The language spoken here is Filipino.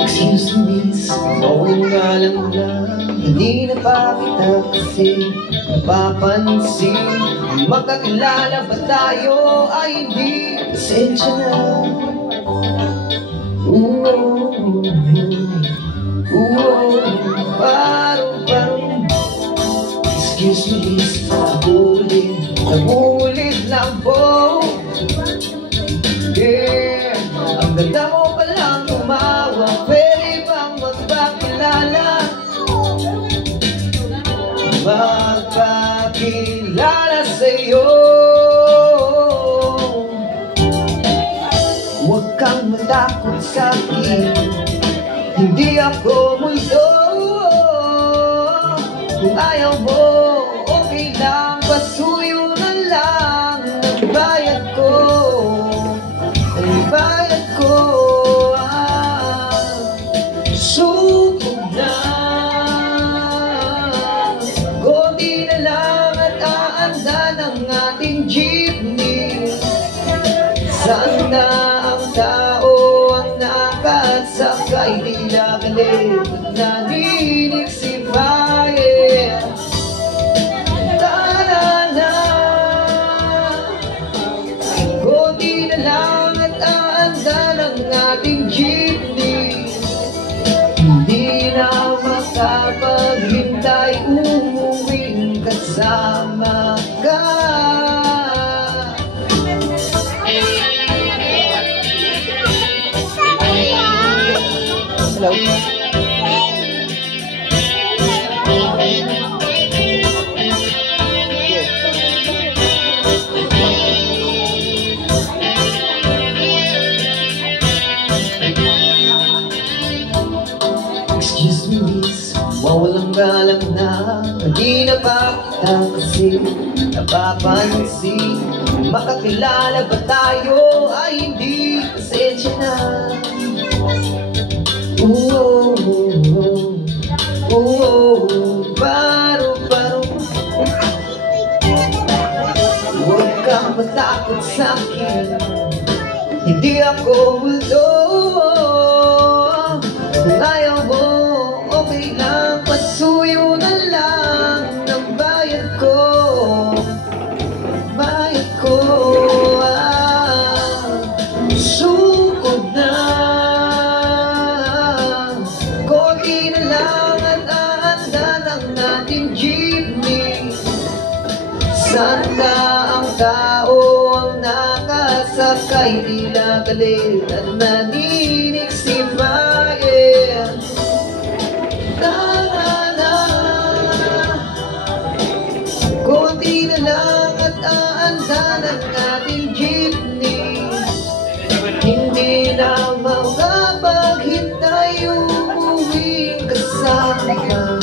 Excuse me, bawal nga lang na hindi na pa kita kasi napapansin. Magkakilala ba tayo ay hindi? Pasensya na. Parang excuse me, nabulit lang po. Yeah, ang ganda mo palang tumawa. Pwede bang magpakilala? Magpakilala sa'yo. Huwag kang matakot sa'kin, hindi ako multo. Kung ayaw mo, okay lang, pasuyo na lang ang bayad ko. Ang bayad ko, sugod na. Konti na lang at aanda ng ating jeepney. Saan na ang tao ang nakasakay? Tila galit at naninig si Baye. Tara-na, konti na lang at aanda ng ating jeepney. Hindi na makapaghintay, umuwing kasama ka. Hello. Excuse me, miss, walang galang na hindi na pa kita kasi napapansin. Makakilala ba tayo ay hindi? Pasensya na. Paro. Huwag kang matakot sa'kin, hindi ako multo. Kung ayaw mo, okay lang, pasuyo na lang ng bayad ko. Bayad ko, sugod na. Konti na lang at aanda ng ating jeepney. Sana ang tao ang nakasakay, tila galit at naninig si Baye. Tara-na, konti na lang at aanda ng ating jeepney. Hindi na makapaghintay, umuwing kasama.